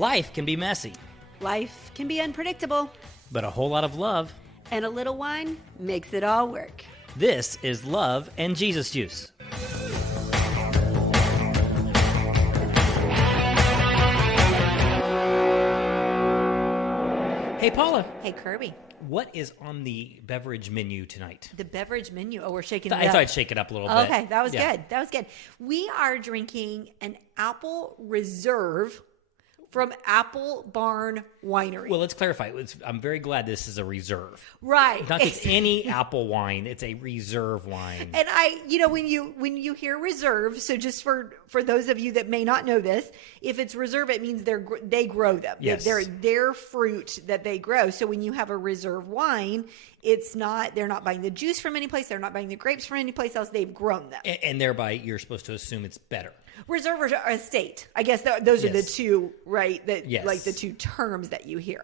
Life can be messy, Life can be unpredictable, but a whole lot of love. and a little wine makes it all work. This is Love and Jesus Juice. Hey, Paula. Hey, Kirby. What is on the beverage menu tonight? The beverage menu. Oh, we're shaking it up. I thought I'd shake it up a little bit. Okay, that was Yeah. good. That was good. We are drinking an apple reserve from Apple Barn Winery. Well, let's clarify. I'm very glad this is a reserve. Right. Not just any apple wine. It's a reserve wine. And when you hear reserve, so just for those of you that may not know this, if it's reserve, it means they grow them. Yes. They're their fruit that they grow. So when you have a reserve wine, they're not buying the juice from any place. They're not buying the grapes from any place else. They've grown them. And thereby, you're supposed to assume it's better. Reserve or estate. I guess those are the Yes. two, right? Yes. Like the two terms that you hear.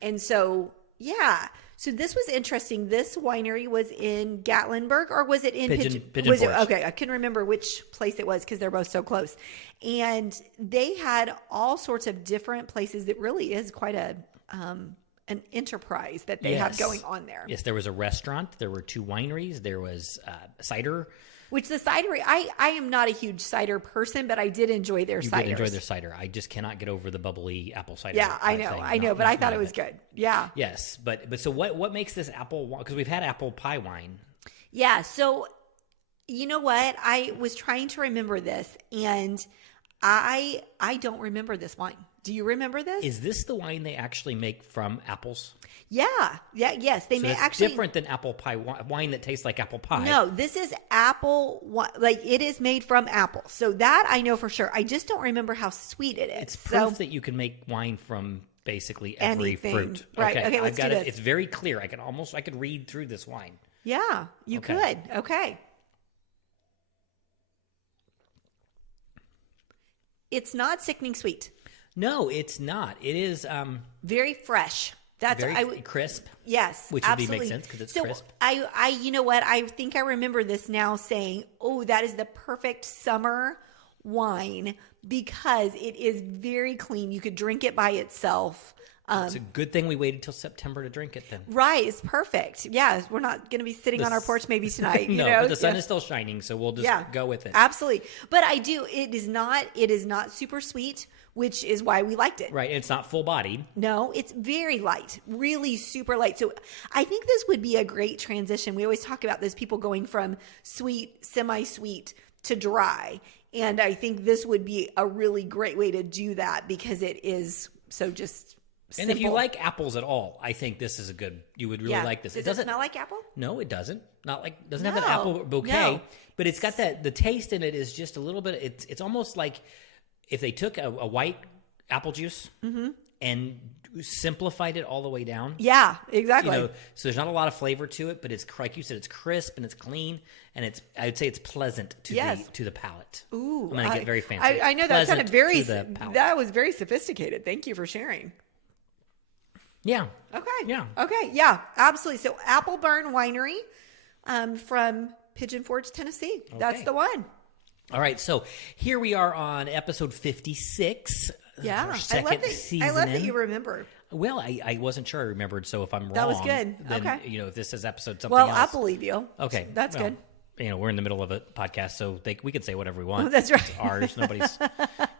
And so, yeah. So this was interesting. This winery was in Gatlinburg, or was it in Pigeon was Forge. it, okay, I couldn't remember which place it was because they're both so close. And they had all sorts of different places. It really is quite an enterprise that they have Yes. going on there. Yes, there was a restaurant. There were two wineries. There was cider. Which the cidery, I am not a huge cider person, but I did enjoy their You ciders. did enjoy their cider. I just cannot get over the bubbly apple cider. Yeah, I know, but I thought it was good. Yeah. Yes, but so what makes this apple wine? Because we've had apple pie wine. Yeah, so you know what? I was trying to remember this, and I don't remember this wine. Do you remember this? Is this the wine they actually make from apples? Yes. They So may it's actually different than apple pie wine that tastes like apple pie. No, this is apple. Like it is made from apple, so that I know for sure. I just don't remember how sweet it is. It's proof that you can make wine from basically every Anything. fruit. Right, okay, let's I've got do it. this. It's very clear. I could read through this wine. Yeah, you Okay. could. Okay. It's not sickening sweet. No, it's not. It is Very fresh. That's very crisp. Yes, Which absolutely. makes sense because it's so crisp. I, you know what? I think I remember this now saying, "Oh, that is the perfect summer wine because it is very clean. You could drink it by itself." It's a good thing we waited till September to drink it then. Right, it's perfect. Yeah, we're not going to be sitting on our porch maybe tonight. No, you know? but the sun is still shining, so we'll just go with it. Absolutely. But I do. It is not super sweet, which is why we liked it. Right, it's not full bodied. No, it's very light, really super light. So I think this would be a great transition. We always talk about this, people going from sweet, semi-sweet to dry. And I think this would be a really great way to do that because it is so just simple. And if you like apples at all, I think this is you would really like this. Does it smell like apple? No, it doesn't. Doesn't have an No, apple bouquet, no. but it's got the taste in it is just a little bit. It's almost like if they took a white apple juice and simplified it all the way down. Yeah, exactly. So there's not a lot of flavor to it, but it's like you said, it's crisp and it's clean, and I would say it's pleasant to the palate. Ooh, I'm gonna get very fancy. I know that sounded very. to the palate. That was very sophisticated. Thank you for sharing. Yeah. Okay. Yeah. Okay. Yeah. Absolutely. So Apple Barn Winery, from Pigeon Forge, Tennessee. That's Okay. the one. All right, so here we are on episode 56. Yeah. Our I second love that. season I love that in. you remember. Well, I wasn't sure I remembered, so if I'm wrong, That was good. then, Okay. if this is episode something Well, else. I believe you. Okay. That's well, good. We're in the middle of a podcast, so we can say whatever we want. That's right. It's ours. Nobody's going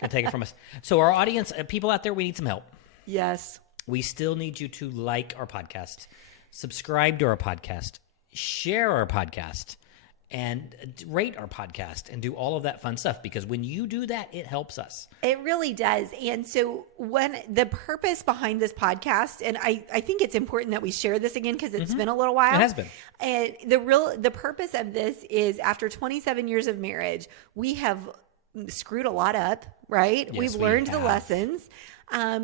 to take it from us. So our audience, people out there, we need some help. Yes. We still need you to like our podcast, subscribe to our podcast, share our podcast, and rate our podcast and do all of that fun stuff, because when you do that, it helps us. It really does. And so when the purpose behind this podcast, and I think it's important that we share this again because it's been a little while. It has been. And the purpose of this is after 27 years of marriage, we have screwed a lot up, right? Yes, We've we learned the have. lessons.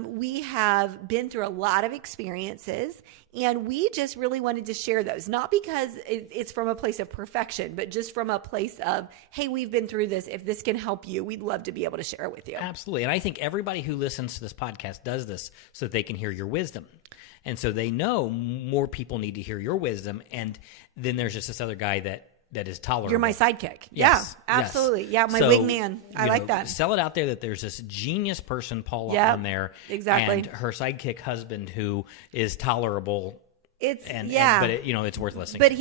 We have been through a lot of experiences, and we just really wanted to share those, not because it's from a place of perfection, but just from a place of, hey, we've been through this. If this can help you, we'd love to be able to share it with you. Absolutely. And I think everybody who listens to this podcast does this so that they can hear your wisdom. And so they know more people need to hear your wisdom. And then there's just this other guy that that is tolerable. You're my sidekick. Yes, Yeah, yes. absolutely. Yeah, my So, wingman. I you like know, that. Sell it out there that there's this genius person, Paula, Yep, on there. exactly. And her sidekick husband who is tolerable. It's But it's worth listening. But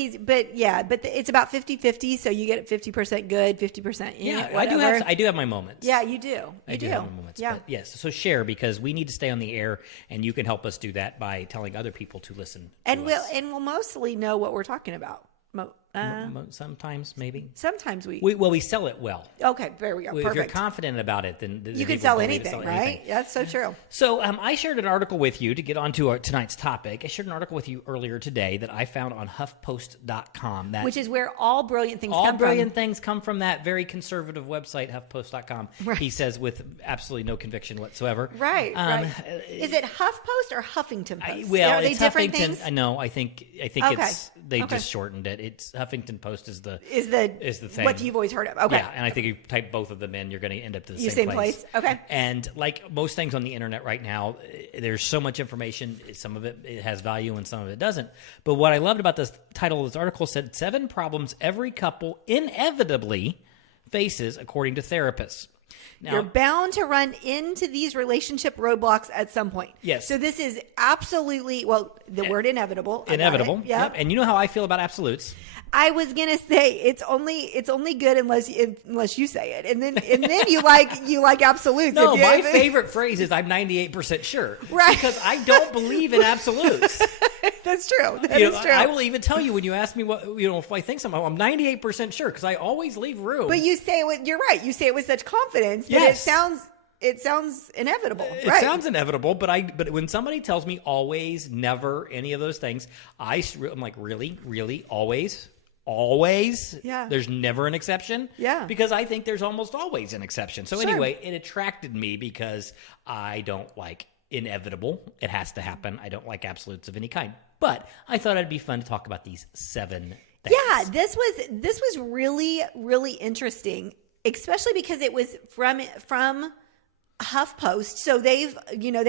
it's about 50-50, so you get 50% good, 50% in it, whatever. I do have my moments. Yeah, you do. I do have my moments. Yeah. But yes. So share, because we need to stay on the air, and you can help us do that by telling other people to listen. And to us. we'll mostly know what we're talking about. Sometimes, maybe. Sometimes we sell it well. Okay, there we go. If you're Perfect. confident about it, then You can people sell believe anything, right? That's so true. So I shared an article with you to get onto tonight's topic. I shared an article with you earlier today that I found on HuffPost.com. Which is where all brilliant things come from. All brilliant things come from that very conservative website, HuffPost.com. Right. He says with absolutely no conviction whatsoever. Right. Is it HuffPost or Huffington Post? Well, Are they it's different Huffington. things? No, I think Okay. they Okay. just shortened it. It's Huffington Post is the thing. What you've always heard of. Okay. Yeah, and I think if you type both of them in, you're going to end up to the Same place. Okay. And like most things on the internet right now, there's so much information. Some of it has value and some of it doesn't. But what I loved about this title of this article said 7 problems every couple inevitably faces according to therapists. Now, You're bound to run into these relationship roadblocks at some point. Yes. So this is absolutely, the word inevitable. inevitable. Yeah. Yep. And you know how I feel about absolutes. I was gonna say it's only good unless you say it, and then you like absolutes. No, my favorite phrase is "I'm 98% sure," Right. Because I don't believe in absolutes. That's true. That is true. I will even tell you when you ask me what if I think something, I'm 98% sure because I always leave room. But you say it with, you're right. You say it with such confidence that Yes. it sounds inevitable. It right. sounds inevitable, but when somebody tells me always, never, any of those things, I'm like, really, always. Yeah. There's never an exception. Yeah. Because I think there's almost always an exception. So Sure. anyway, it attracted me because I don't like inevitable. It has to happen. I don't like absolutes of any kind. But I thought it'd be fun to talk about these 7 things. Yeah, this was really, really interesting, especially because it was from HuffPost. So they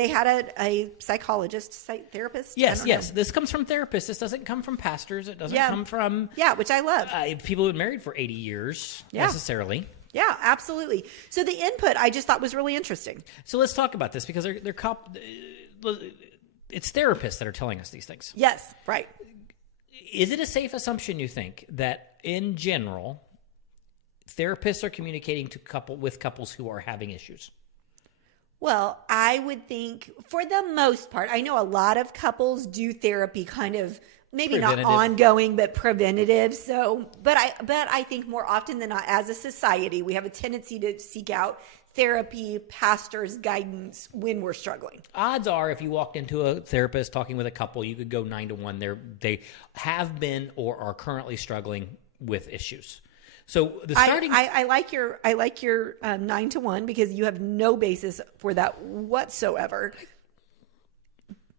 had a psychologist, therapist. Yes. This comes from therapists. This doesn't come from pastors. It doesn't come from which I love. People who have been married for 80 years necessarily. Yeah, absolutely. So the input I just thought was really interesting. So let's talk about this because it's therapists that are telling us these things. Yes, right. Is it a safe assumption, you think, that in general, therapists are communicating with couples who are having issues? Well, I would think for the most part, I know a lot of couples do therapy kind of maybe not ongoing, but preventative. So, but I think more often than not, as a society, we have a tendency to seek out therapy, pastors, guidance when we're struggling. Odds are, if you walked into a therapist talking with a couple, you could go 9 to 1. They have been or are currently struggling with issues. So the starting, I like your 9 to 1 because you have no basis for that whatsoever.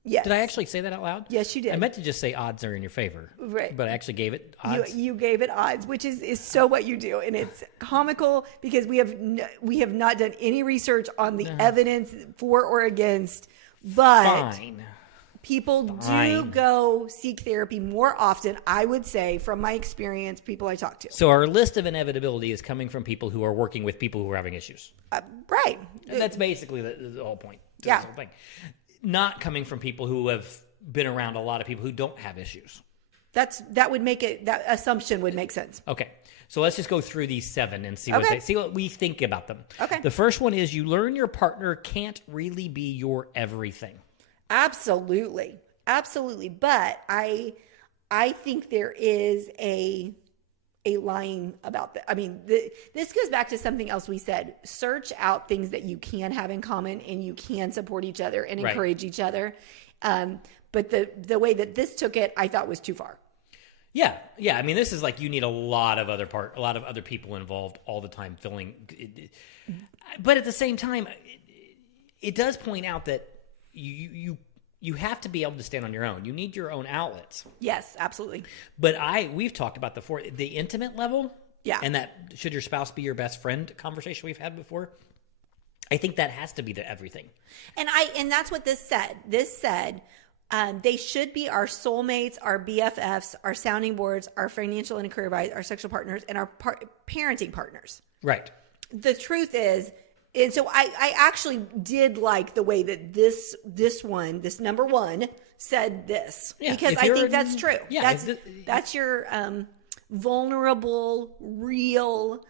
Yes. Did I actually say that out loud? Yes, you did. I meant to just say odds are in your favor. Right. But I actually gave it odds. You gave it odds, which is so what you do. And it's comical because we have not done any research on the evidence for or against, but people do go seek therapy more often, I would say, from my experience, people I talk to. So our list of inevitability is coming from people who are working with people who are having issues. Right. And that's basically the whole point. Yeah. This whole thing. Not coming from people who have been around a lot of people who don't have issues. That assumption would make sense. Okay. So let's just go through these 7 and see what we think about them. Okay. The first one is you learn your partner can't really be your everything. Absolutely. But I think there is a line about that. I mean, this goes back to something else we said. Search out things that you can have in common and you can support each other and encourage each other. But the way that this took it, I thought was too far. Yeah. I mean, this is like you need a lot of other people involved all the time filling. But at the same time, it does point out that you have to be able to stand on your own. You need your own outlets. Yes, absolutely. But we've talked about the intimate level. Yeah. And that should your spouse be your best friend conversation we've had before. I think that has to be the everything. And that's what this said. This said, They should be our soulmates, our BFFs, our sounding boards, our financial and career advisors, our sexual partners, and our parenting partners. Right. The truth is, and so I actually did like the way that this number one said this, because I think that's true. Yeah, that's your vulnerable, real.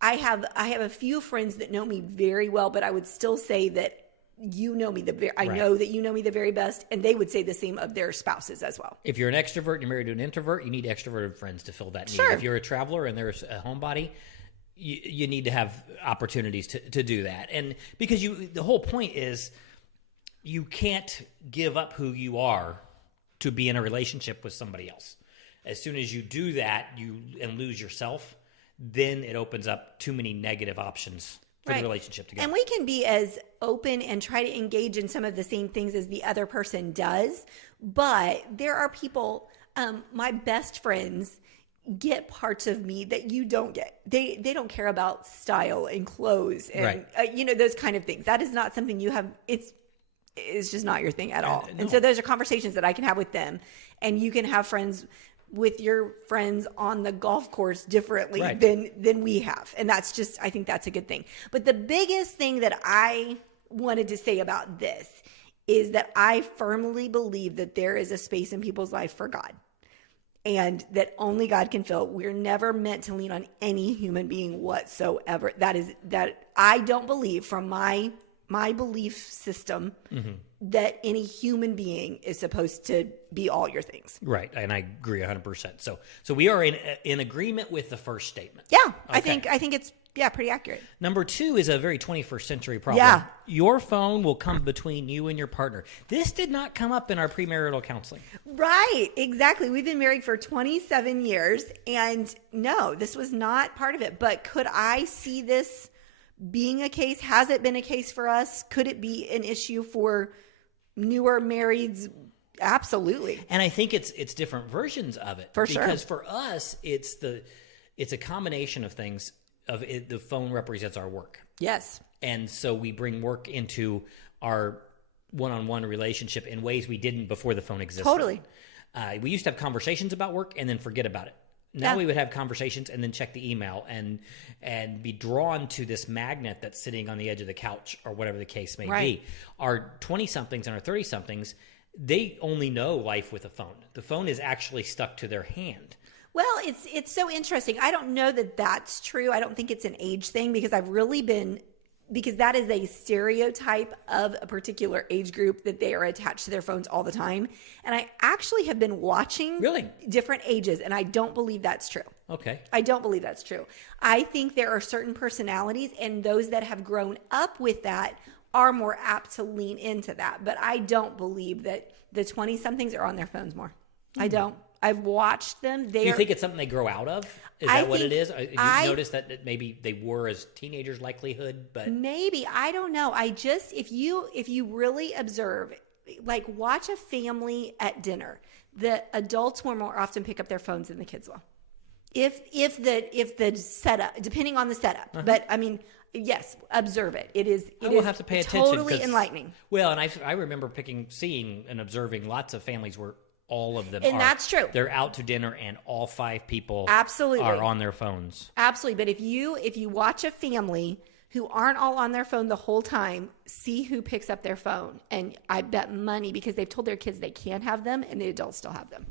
I have a few friends that know me very well, but I would still say that you know me I know that you know me the very best, and they would say the same of their spouses as well. If you're an extrovert and you're married to an introvert, you need extroverted friends to fill that need. Sure. If you're a traveler and there's a homebody, you need to have opportunities to do that. And because the whole point is you can't give up who you are to be in a relationship with somebody else. As soon as you do that, and lose yourself, then it opens up too many negative options for the relationship together. And we can be as open and try to engage in some of the same things as the other person does. But there are people, my best friends, get parts of me that you don't get. They don't care about style and clothes and those kind of things. That is not something you have. It's just not your thing at all. No. And so those are conversations that I can have with them, and you can have friends with your friends on the golf course differently than we have. And that's just, I think that's a good thing. But the biggest thing that I wanted to say about this is that I firmly believe that there is a space in people's life for God, and that only God can fill. We're never meant to lean on any human being whatsoever. That I don't believe, from my belief system, that any human being is supposed to be all your things. Right. And I agree 100%. So we are in agreement with the first statement. Yeah. Okay. I think it's pretty accurate. Number 2 is a very 21st century problem. Yeah. Your phone will come between you and your partner. This did not come up in our premarital counseling. Right. Exactly. We've been married for 27 years, and no, this was not part of it. But could I see this being a case? Has it been a case for us? Could it be an issue for newer marrieds? Absolutely. And I think it's different versions of it. For sure. Because for us, it's a combination of things. The phone represents our work. Yes. And so we bring work into our one-on-one relationship in ways we didn't before the phone existed. Totally. We used to have conversations about work and then forget about it. Now we would have conversations and then check the email and be drawn to this magnet that's sitting on the edge of the couch, or whatever the case may be. Our 20-somethings and our 30-somethings, they only know life with a phone. The phone is actually stuck to their hand. Well, it's so interesting. I don't know that that's true. I don't think it's an age thing, because because that is a stereotype of a particular age group, that they are attached to their phones all the time. And I actually have been watching different ages, and I don't believe that's true. Okay. I don't believe that's true. I think there are certain personalities, and those that have grown up with that are more apt to lean into that. But I don't believe that the 20-somethings are on their phones more. I don't. I've watched them. Do you think it's something they grow out of? Is that what it is? You noticed that maybe they were as teenagers, likelihood, but maybe, I don't know. If you really observe, like, watch a family at dinner, the adults will more often pick up their phones than the kids will. If the setup, depending on the setup, but I mean, yes, observe it. I will have to pay attention. Totally enlightening. Well, and I remember seeing and observing lots of families where all of them and that's true. They're out to dinner and all 5 people absolutely are on their phones. Absolutely. But if you watch a family who aren't all on their phone the whole time, see who picks up their phone. And I bet money, because they've told their kids they can't have them, and the adults still have them.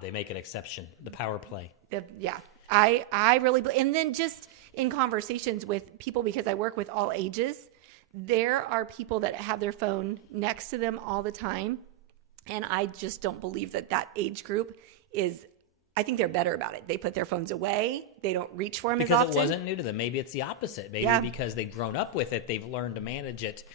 They make an exception. The power play. Yeah. I really believe. And then just in conversations with people, because I work with all ages, there are people that have their phone next to them all the time. And I just don't believe that age group is, I think they're better about it. They put their phones away. They don't reach for them as often. Because it wasn't new to them. Maybe it's the opposite. Maybe because they've grown up with it, they've learned to manage it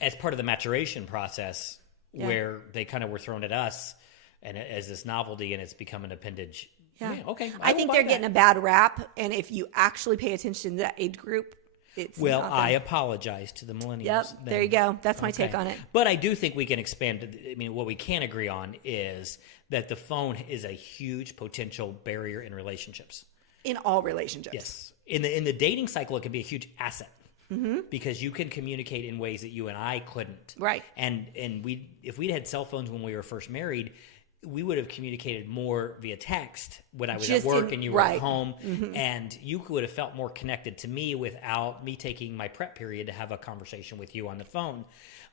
as part of the maturation process, where they kind of were thrown at us and as this novelty, and it's become an appendage. Yeah. Okay. I think they're getting a bad rap. And if you actually pay attention to that age group, I apologize to the millennials. Yep, there you go. That's my take on it. But I do think we can expand. I mean, what we can agree on is that the phone is a huge potential barrier in relationships. In all relationships. Yes. In the dating cycle, it can be a huge asset. because you can communicate in ways that you and I couldn't. Right. And if we'd had cell phones when we were first married, we would have communicated more via text when I was at work and you were at home, and you would have felt more connected to me without me taking my prep period to have a conversation with you on the phone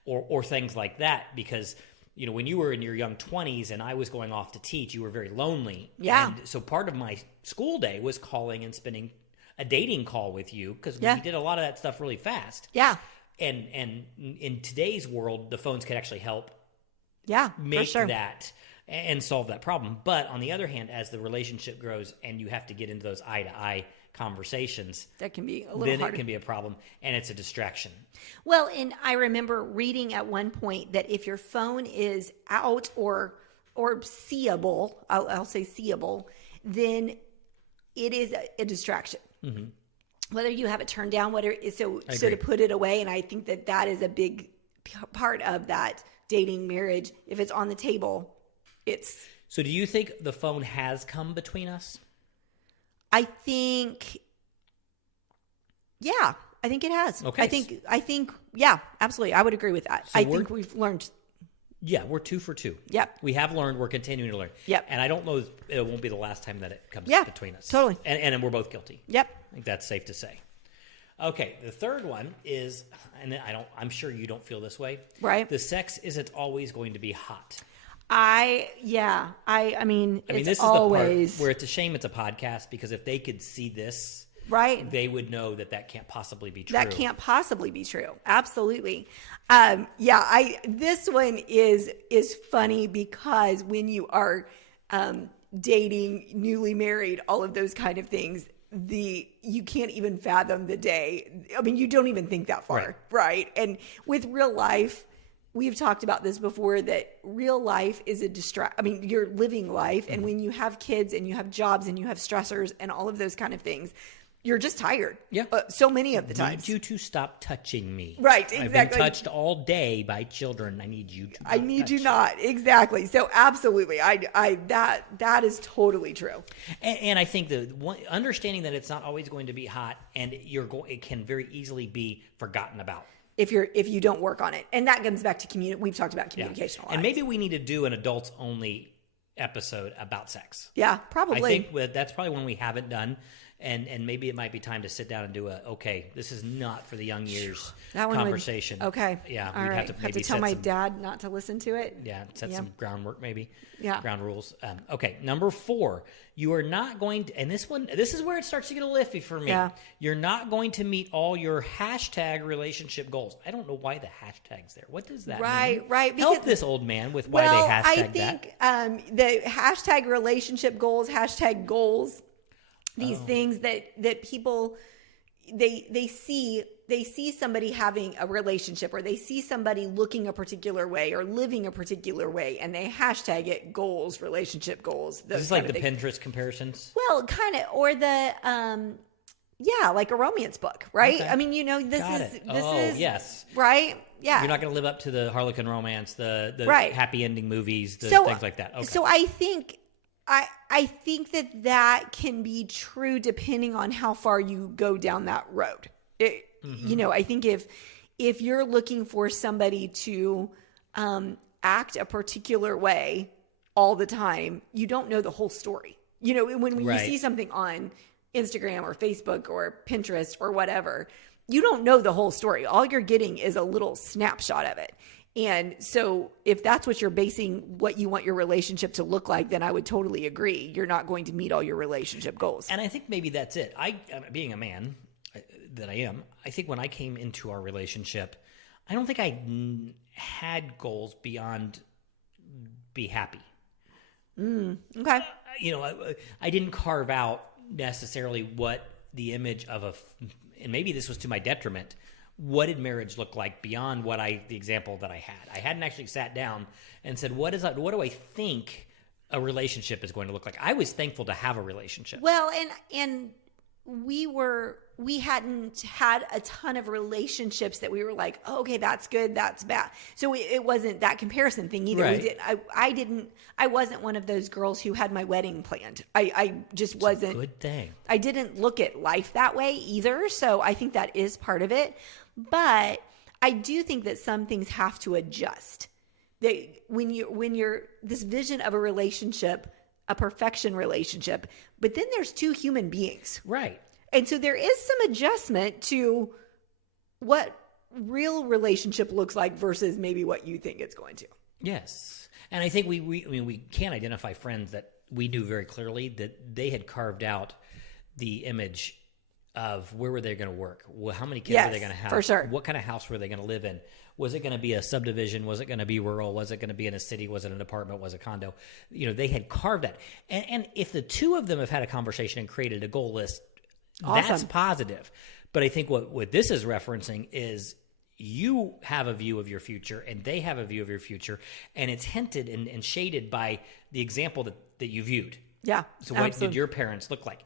or things like that. Because, you know, when you were in your young 20s and I was going off to teach, you were very lonely. Yeah. And so part of my school day was calling and spending a dating call with you because we did a lot of that stuff really fast. Yeah. And in today's world, the phones could actually help make that and solve that problem. But on the other hand, as the relationship grows and you have to get into those eye-to-eye conversations, that can be a little then harder. It can be a problem, and it's a distraction. Well, and I remember reading at one point that if your phone is out or seeable, I'll say seeable, then it is a distraction. Whether you have it turned down, so to put it away, and I think that is a big part of that dating marriage. If it's on the table, it's. So, do you think the phone has come between us? I think, yeah, I think it has. Okay. I think, yeah, absolutely. I would agree with that. So I think we've learned. Yeah, we're 2 for 2. Yep. We have learned. We're continuing to learn. Yep. And I don't know, it won't be the last time that it comes between us. Totally. And we're both guilty. Yep. I think that's safe to say. Okay, the third one is, and I'm sure you don't feel this way. Right. The sex isn't always going to be hot. I mean, this is always the part where it's a shame it's a podcast, because if they could see this, right, they would know that can't possibly be true. That can't possibly be true. Absolutely. This one is funny because when you are dating, newly married, all of those kind of things, you can't even fathom the day. I mean, you don't even think that far, right? And with real life, we've talked about this before, that real life is you're living life. And when you have kids and you have jobs and you have stressors and all of those kind of things, you're just tired. Yeah. So many of the I times. need you to stop touching me. Right, exactly. I've been touched all day by children. I need you to not. Exactly. So absolutely. That is totally true. And I think understanding that it's not always going to be hot, and it can very easily be forgotten about. If you don't work on it. And that comes back to we've talked about communication a lot. And maybe we need to do an adults only episode about sex. Yeah, probably. I think that's probably one we haven't done. And maybe it might be time to sit down and do this is not for the young years conversation. Okay. Yeah. All right. Have to tell my dad not to listen to it. Yeah. Set some groundwork maybe. Yeah. Ground rules. Okay. Number 4, you are not going to, and this is where it starts to get a little iffy for me. Yeah. You're not going to meet all your hashtag relationship goals. I don't know why the hashtag's there. What does that mean? Right. Help this old man with why they hashtag that. I think the hashtag relationship goals, hashtag goals, these things that people they see somebody having a relationship, or they see somebody looking a particular way or living a particular way, and they hashtag it goals, relationship goals. Is this like the Pinterest comparisons? Well, kind of, or the like a romance book, right? Okay. I mean, this is yes, right. Yeah, you're not going to live up to the Harlequin romance, the happy ending movies, things like that. Okay. So I think that can be true depending on how far you go down that road. I think if you're looking for somebody to act a particular way all the time, you don't know the whole story. When you see something on Instagram or Facebook or Pinterest or whatever, you don't know the whole story. All you're getting is a little snapshot of it. And so if that's what you're basing what you want your relationship to look like, then I would totally agree. You're not going to meet all your relationship goals. And I think maybe that's it. Being a man that I am, I think when I came into our relationship, I don't think I had goals beyond be happy. Okay. I didn't carve out necessarily what the image of and maybe this was to my detriment, what did marriage look like beyond the example that I had? I hadn't actually sat down and said, what do I think a relationship is going to look like? I was thankful to have a relationship. Well, and we hadn't had a ton of relationships that we were like, oh, okay, that's good, that's bad. So it wasn't that comparison thing either. Right. I wasn't one of those girls who had my wedding planned. I just wasn't. Good thing. I didn't look at life that way either. So I think that is part of it. But I do think that some things have to adjust. When you're this vision of a relationship, a perfection relationship, but then there's two human beings. Right. And so there is some adjustment to what real relationship looks like versus maybe what you think it's going to. Yes. And I think we can identify friends that we knew very clearly that they had carved out the image of where were they going to work? Well, how many kids were they going to have? For sure. What kind of house were they going to live in? Was it going to be a subdivision? Was it going to be rural? Was it going to be in a city? Was it an apartment? Was it a condo? They had carved that. And if the two of them have had a conversation and created a goal list, awesome. That's positive. But I think what this is referencing is you have a view of your future and they have a view of your future, and it's hinted and shaded by the example that you viewed. Yeah. So what did your parents look like?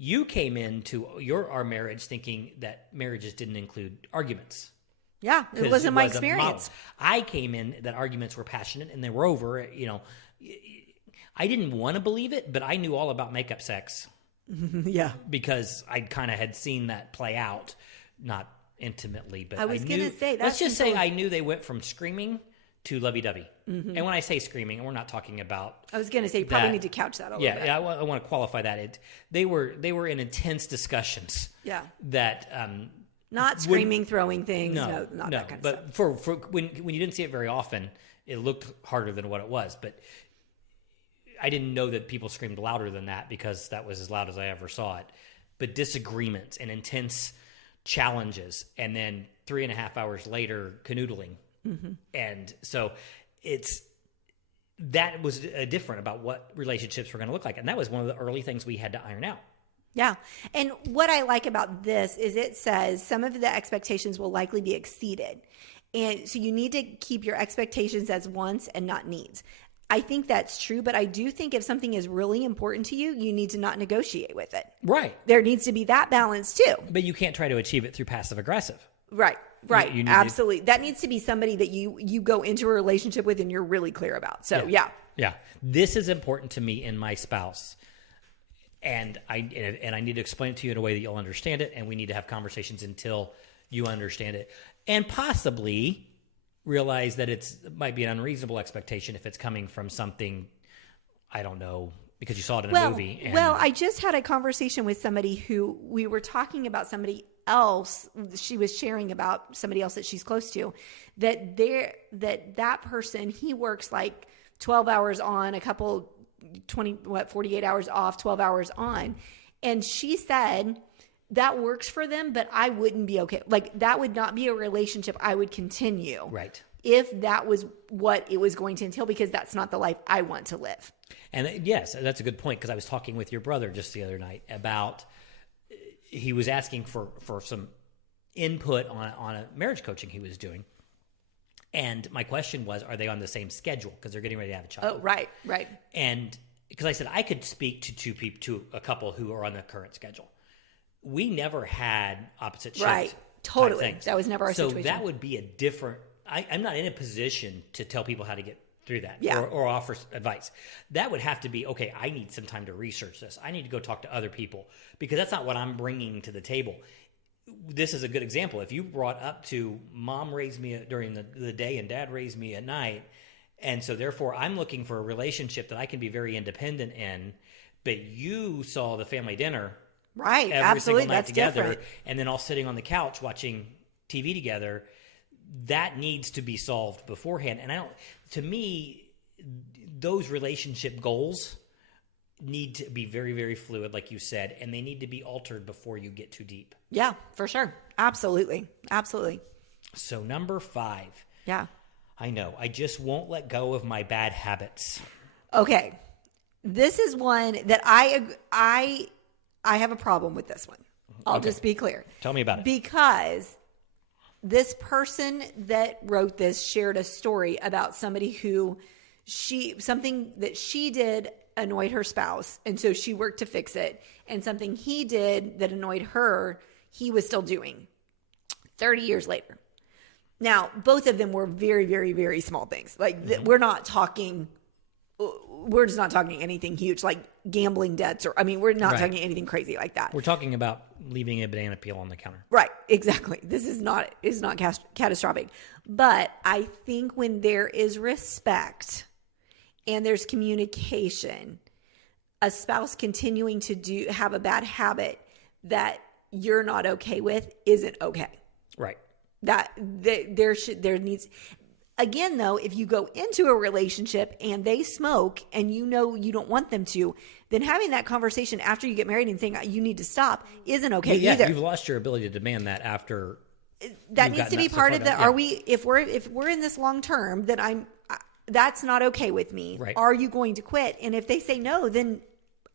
You came into our marriage thinking that marriages didn't include arguments. Yeah, it wasn't my experience. I came in that arguments were passionate and they were over. I didn't want to believe it, but I knew all about makeup sex. Yeah, because I kind of had seen that play out, not intimately, but I was going to say, let's just say I knew they went from screaming to lovey-dovey. Mm-hmm. And when I say screaming, we're not talking about. I was going to say, you probably need to couch that a little bit. Yeah, I want to qualify that. They were in intense discussions. Yeah, that not screaming, throwing things. No, not no. that kind of stuff. But for when you didn't see it very often, it looked harder than what it was. But I didn't know that people screamed louder than that because that was as loud as I ever saw it. But disagreements and intense challenges, and then 3.5 hours later, canoodling. Mm-hmm. And so that was different about what relationships were going to look like. And that was one of the early things we had to iron out. Yeah. And what I like about this is it says some of the expectations will likely be exceeded. And so you need to keep your expectations as wants and not needs. I think that's true, but I do think if something is really important to you, you need to not negotiate with it. Right. There needs to be that balance too. But you can't try to achieve it through passive aggressive. Right. Absolutely. That needs to be somebody that you go into a relationship with and you're really clear about. So yeah. This is important to me and my spouse. And I need to explain it to you in a way that you'll understand it, and we need to have conversations until you understand it. And possibly realize that it might be an unreasonable expectation if it's coming from something, I don't know, because you saw it in a movie. Well, I just had a conversation with somebody who we were talking about somebody else. She was sharing about somebody else that she's close to, that person, he works like 12 hours on, a couple 48 hours off, 12 hours on. And she said that works for them, but I wouldn't be okay. Like that would not be a relationship I would continue. Right. If that was what it was going to entail, because that's not the life I want to live. And yes, that's a good point, because I was talking with your brother just the other night about, he was asking for some input on a marriage coaching he was doing. And my question was, are they on the same schedule? Because they're getting ready to have a child. Oh, right. And because I said I could speak to a couple who are on the current schedule. We never had opposite shifts. Right. Totally. That was never our situation. So that would be a different. I'm not in a position to tell people how to get through that or offer advice. That would have to be, okay, I need some time to research this. I need to go talk to other people, because that's not what I'm bringing to the table. This is a good example. If you brought up to mom raised me during the day and dad raised me at night, and so therefore I'm looking for a relationship that I can be very independent in, but you saw the family dinner right, every absolutely, single night that's together, different. And then all sitting on the couch watching TV together, that needs to be solved beforehand. And to me, those relationship goals need to be very, very fluid, like you said, and they need to be altered before you get too deep. Yeah, for sure. Absolutely. So number 5. Yeah. I know. I just won't let go of my bad habits. Okay. This is one that I have a problem with this one. I'll just be clear. Tell me about it. Because this person that wrote this shared a story about somebody who something that she did annoyed her spouse. And so she worked to fix it. And something he did that annoyed her, he was still doing 30 years later. Now, both of them were very, very, very small things. Like we're just not talking anything huge, like gambling debts, or we're not talking anything crazy like that. We're talking about leaving a banana peel on the counter. Right, exactly. This is not catastrophic. But I think when there is respect and there's communication, a spouse continuing to have a bad habit that you're not okay with isn't okay. Right. That there needs. Again, though, if you go into a relationship and they smoke and you know you don't want them to, then having that conversation after you get married and saying you need to stop isn't okay either. You've lost your ability to demand that after. That needs to be part of the. Are we? If we're in this long term, then that's not okay with me. Right. Are you going to quit? And if they say no, then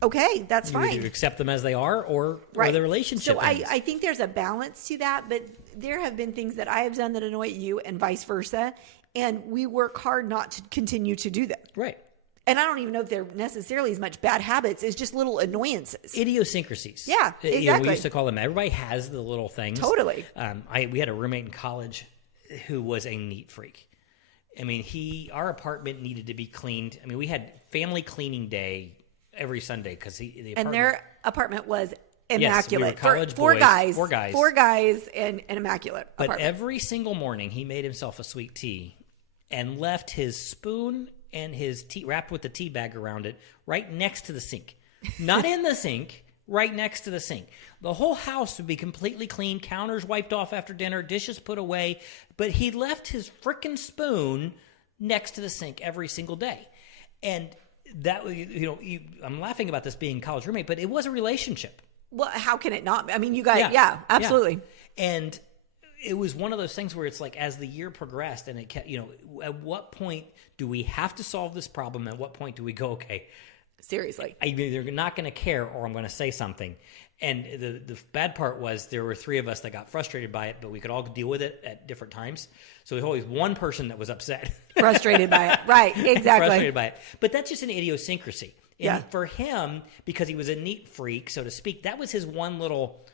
okay, that's fine. You accept them as they are, or the relationship. So I think there's a balance to that, but there have been things that I have done that annoy you, and vice versa. And we work hard not to continue to do them. Right. And I don't even know if they're necessarily as much bad habits as just little annoyances. Idiosyncrasies. Yeah, exactly. We used to call them, everybody has the little things. Totally. We had a roommate in college who was a neat freak. Our apartment needed to be cleaned. We had family cleaning day every Sunday because their apartment was immaculate. Yes, we were college four boys, guys. Four guys and an immaculate apartment. But every single morning he made himself a sweet tea and left his spoon and his tea wrapped with the tea bag around it right next to the sink. Not in the sink, right next to the sink. The whole house would be completely clean, counters wiped off after dinner, dishes put away, but he left his frickin' spoon next to the sink every single day. And that, I'm laughing about this being a college roommate, but it was a relationship. Well, how can it not? You guys, absolutely. Yeah. And it was one of those things where it's like, as the year progressed and it kept, at what point do we have to solve this problem? At what point do we go, okay, seriously, they're not going to care, or I'm going to say something. And the bad part was there were three of us that got frustrated by it, but we could all deal with it at different times. So there's always one person that was upset. Frustrated by it. Right, exactly. Frustrated by it. But that's just an idiosyncrasy. And for him, because he was a neat freak, so to speak, that was his one little,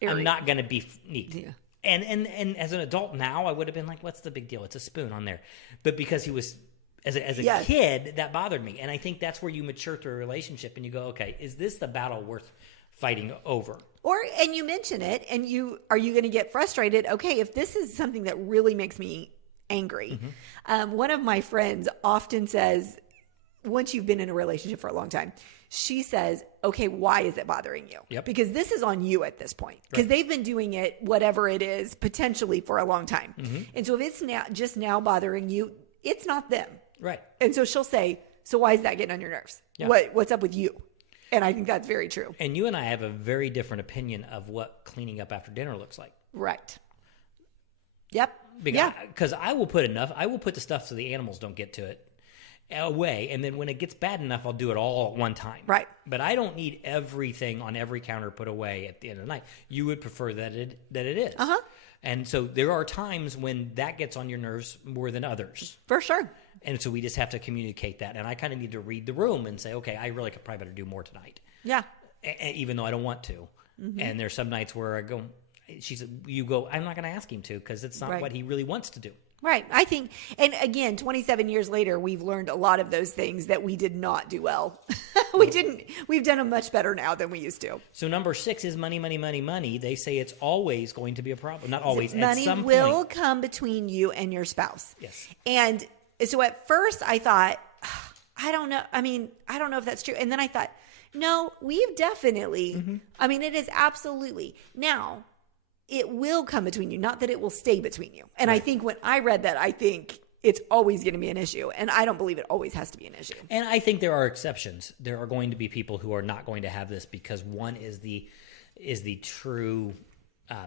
I'm not going to be neat. Yeah. And as an adult now, I would have been like, what's the big deal? It's a spoon on there. But because he was, as a kid, that bothered me. And I think that's where you mature through a relationship and you go, okay, is this the battle worth fighting over? And you mention it, and are you going to get frustrated? Okay, if this is something that really makes me angry. Mm-hmm. One of my friends often says, once you've been in a relationship for a long time, she says, okay, why is it bothering you? Yep. Because this is on you at this point. Because they've been doing it, whatever it is, potentially for a long time. Mm-hmm. And so if it's now bothering you, it's not them. Right. And so she'll say, so why is that getting on your nerves? Yeah. What's up with you? And I think that's very true. And you and I have a very different opinion of what cleaning up after dinner looks like. Right. Yep. Because I will put the stuff so the animals don't get to it away, and then when it gets bad enough, I'll do it all at one time. Right. But I don't need everything on every counter put away at the end of the night. You would prefer that it is. Uh-huh. And so there are times when that gets on your nerves more than others. For sure. And so we just have to communicate that. And I kind of need to read the room and say, okay, I really could probably better do more tonight. Yeah. Even though I don't want to. Mm-hmm. And there's some nights where I go, I'm not going to ask him to, because it's not what he really wants to do. Right. I think, and again, 27 years later, we've learned a lot of those things that we did not do well. We've done them much better now than we used to. So number 6 is money, money, money, money. They say it's always going to be a problem. Not always. Money at some will point. come between you and your spouse. Yes. And so at first I thought, I don't know. I don't know if that's true. And then I thought, no, we've definitely, it is absolutely. Now, it will come between you, not that it will stay between you. And I think when I read that, I think it's always going to be an issue. And I don't believe it always has to be an issue. And I think there are exceptions. There are going to be people who are not going to have this because one is the true, I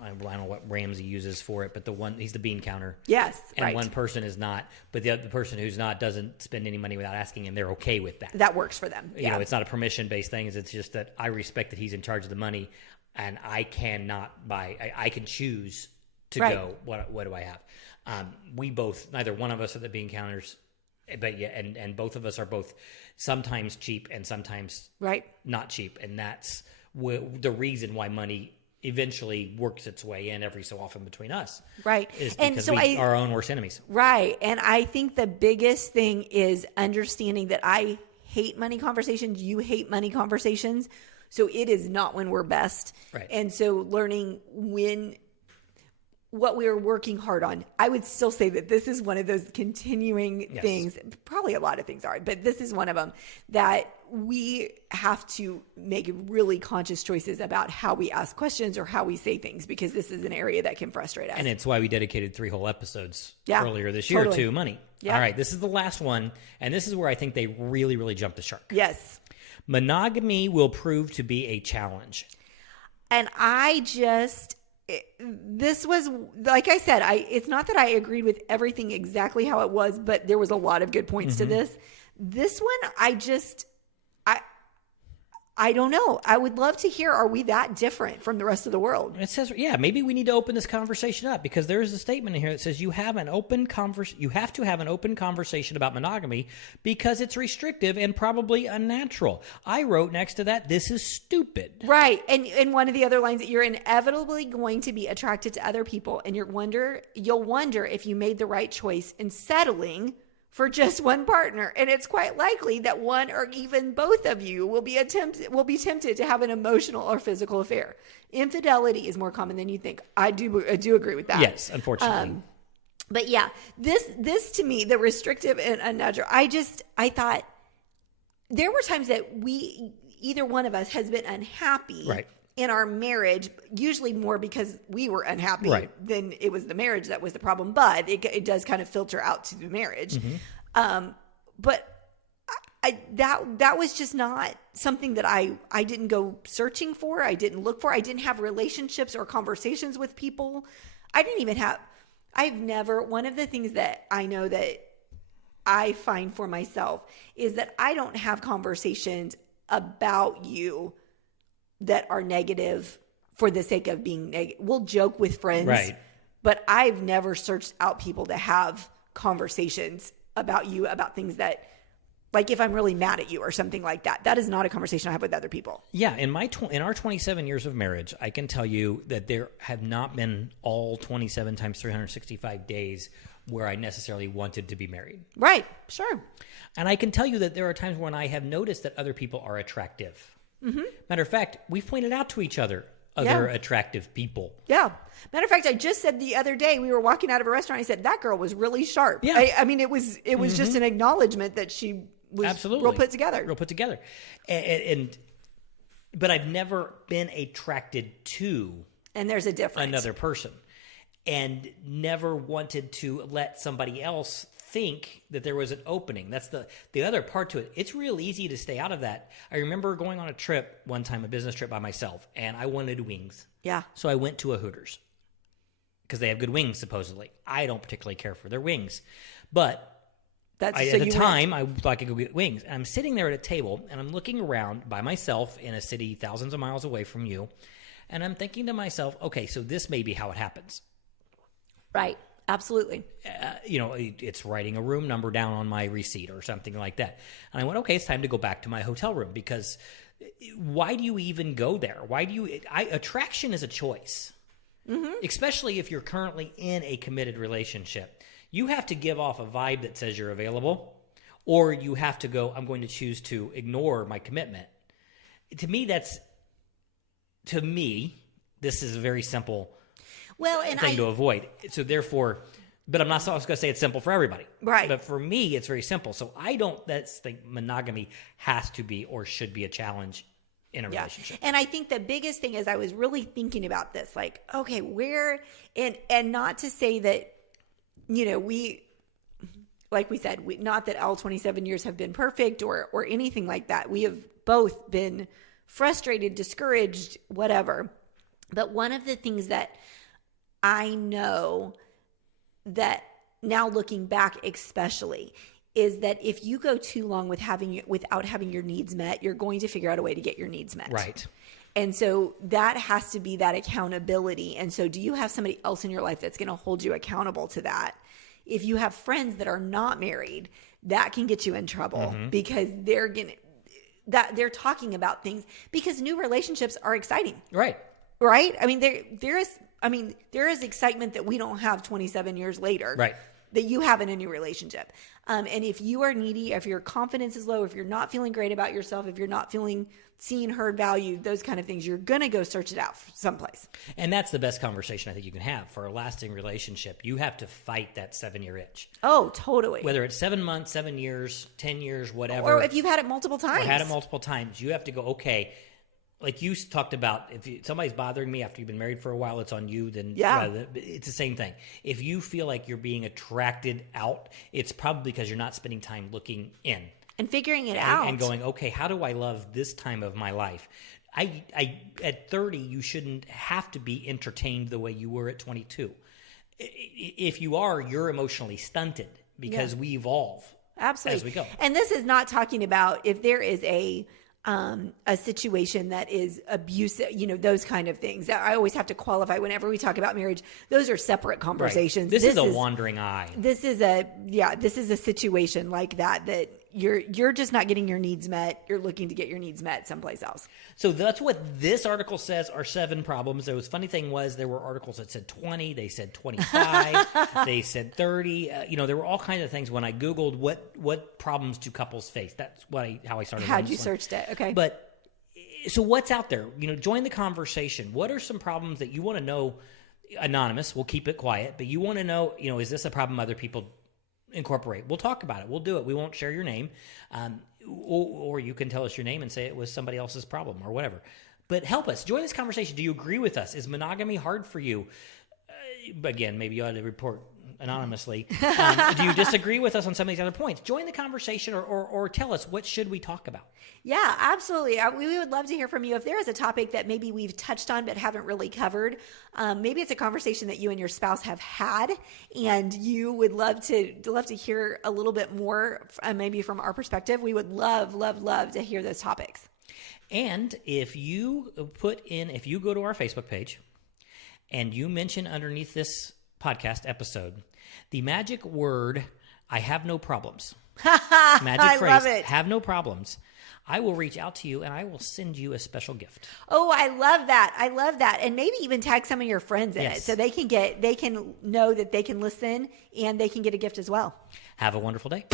don't know what Ramsey uses for it, but he's the bean counter. Yes, and one person is not, but the other person who's not doesn't spend any money without asking, and they're okay with that. That works for them. You know, it's not a permission-based thing. It's just that I respect that he's in charge of the money, and I cannot buy. I can choose to go. What do I have? We both, neither one of us are the bean counters, But yeah, and both of us are both sometimes cheap and sometimes not cheap. And that's the reason why money eventually works its way in every so often between us. Right. Is because we are our own worst enemies. Right. And I think the biggest thing is understanding that I hate money conversations. You hate money conversations. So it is not when we're best. Right. And so learning what we are working hard on. I would still say that this is one of those continuing things. Probably a lot of things are, but this is one of them that we have to make really conscious choices about how we ask questions or how we say things, because this is an area that can frustrate us. And it's why we dedicated 3 whole episodes earlier this year to money. Yeah. All right. This is the last one. And this is where I think they really, really jumped the shark. Yes. Monogamy will prove to be a challenge. And this was, like I said, it's not that I agreed with everything exactly how it was, but there was a lot of good points to this. This one, I don't know. I would love to hear, are we that different from the rest of the world? It says, maybe we need to open this conversation up, because there is a statement in here that says you have to have an open conversation about monogamy because it's restrictive and probably unnatural. I wrote next to that, this is stupid. Right. And one of the other lines, that you're inevitably going to be attracted to other people, and you'll wonder if you made the right choice in settling for just one partner. And it's quite likely that one or even both of you will be tempted to have an emotional or physical affair. Infidelity is more common than you think. I do agree with that. Yes, unfortunately. But yeah, this to me, the restrictive and unnatural, I thought there were times that either one of us has been unhappy in our marriage, usually more because we were unhappy than it was the marriage that was the problem. But it does kind of filter out to the marriage. But that was just not something that I didn't go searching for. I didn't look for. I didn't have relationships or conversations with people. One of the things that I know that I find for myself is that I don't have conversations about you that are negative for the sake of being negative. We'll joke with friends, but I've never searched out people to have conversations about you, about things that, like if I'm really mad at you or something like that. That is not a conversation I have with other people. Yeah, in our 27 years of marriage, I can tell you that there have not been all 27 times 365 days where I necessarily wanted to be married. Right, sure. And I can tell you that there are times when I have noticed that other people are attractive. Matter of fact, we've pointed out to each other other attractive people. Yeah. Matter of fact, I just said the other day, we were walking out of a restaurant, I said, that girl was really sharp. Yeah. I mean, it was just an acknowledgement that she was real put together. Real put together. But I've never been attracted to and there's a difference. Another person. And never wanted to let somebody else think that there was an opening. That's the other part to it. It's real easy to stay out of that. I remember going on a trip one time, a business trip by myself, and I wanted wings. Yeah. So I went to a Hooters because they have good wings, supposedly. I don't particularly care for their wings. But at the time, I thought I could go get wings. And I'm sitting there at a table, and I'm looking around by myself in a city thousands of miles away from you, and I'm thinking to myself, okay, so this may be how it happens. Right. Absolutely. It's writing a room number down on my receipt or something like that. And I went, okay, it's time to go back to my hotel room, because why do you even go there? Attraction is a choice, especially if you're currently in a committed relationship. You have to give off a vibe that says you're available, or you have to go, I'm going to choose to ignore my commitment. To me, this is a very simple thing to avoid. So therefore, but I'm not going to say it's simple for everybody. Right. But for me, it's very simple. So I don't think monogamy has to be or should be a challenge in a relationship. And I think the biggest thing is, I was really thinking about this, like, okay, where, and not to say that, like we said, not that all 27 years have been perfect or anything like that. We have both been frustrated, discouraged, whatever. But one of the things that I know that now looking back especially is that if you go too long without having your needs met, you're going to figure out a way to get your needs met. Right. And so that has to be that accountability. And so do you have somebody else in your life that's going to hold you accountable to that? if you have friends that are not married, that can get you in trouble because they're talking about things because new relationships are exciting. Right. Right? I mean, there is excitement that we don't have 27 years later. Right. That you have in a new relationship. And if you are needy, if your confidence is low, if you're not feeling great about yourself, if you're not feeling seen, heard, valued, those kind of things, you're going to go search it out someplace. And that's the best conversation I think you can have for a lasting relationship. You have to fight that 7-year itch. Oh, totally. Whether it's 7 months, 7 years, 10 years, whatever. Or if you've had it multiple times. You have to go, okay, like you talked about, if somebody's bothering me after you've been married for a while, it's on you. Then it's the same thing. If you feel like you're being attracted out, it's probably because you're not spending time looking in. And figuring it out. And going, okay, how do I love this time of my life? I at 30, you shouldn't have to be entertained the way you were at 22. If you are, you're emotionally stunted because we evolve. Absolutely. As we go. And this is not talking about if there is a situation that is abusive, those kind of things. I always have to qualify whenever we talk about marriage. Those are separate conversations. Right. This is a wandering eye. This is a situation like that you're just not getting your needs met. You're looking to get your needs met someplace else. So that's what this article says are 7 problems. The funny thing was there were articles that said 20, they said 25, they said 30. There were all kinds of things when I Googled what problems do couples face. That's how I started. How'd you searched it? Okay. But so what's out there? Join the conversation. What are some problems that you want to know? Anonymous, we'll keep it quiet, but you want to know, is this a problem other people incorporate? We'll talk about it. We'll do it. We won't share your name. Or you can tell us your name and say it was somebody else's problem or whatever. But help us. Join this conversation. Do you agree with us? Is monogamy hard for you? Again, maybe you ought to report anonymously. Do you disagree with us on some of these other points? Join the conversation or tell us, what should we talk about? Yeah, absolutely. We would love to hear from you. If there is a topic that maybe we've touched on but haven't really covered, maybe it's a conversation that you and your spouse have had and you would love to hear a little bit more maybe from our perspective. We would love to hear those topics. And if you go to our Facebook page and you mention underneath this podcast episode the magic word, I have no problems. Magic phrase, love it. Have no problems. I will reach out to you and I will send you a special gift. Oh, I love that. And maybe even tag some of your friends in it so they can know that they can listen and they can get a gift as well. Have a wonderful day.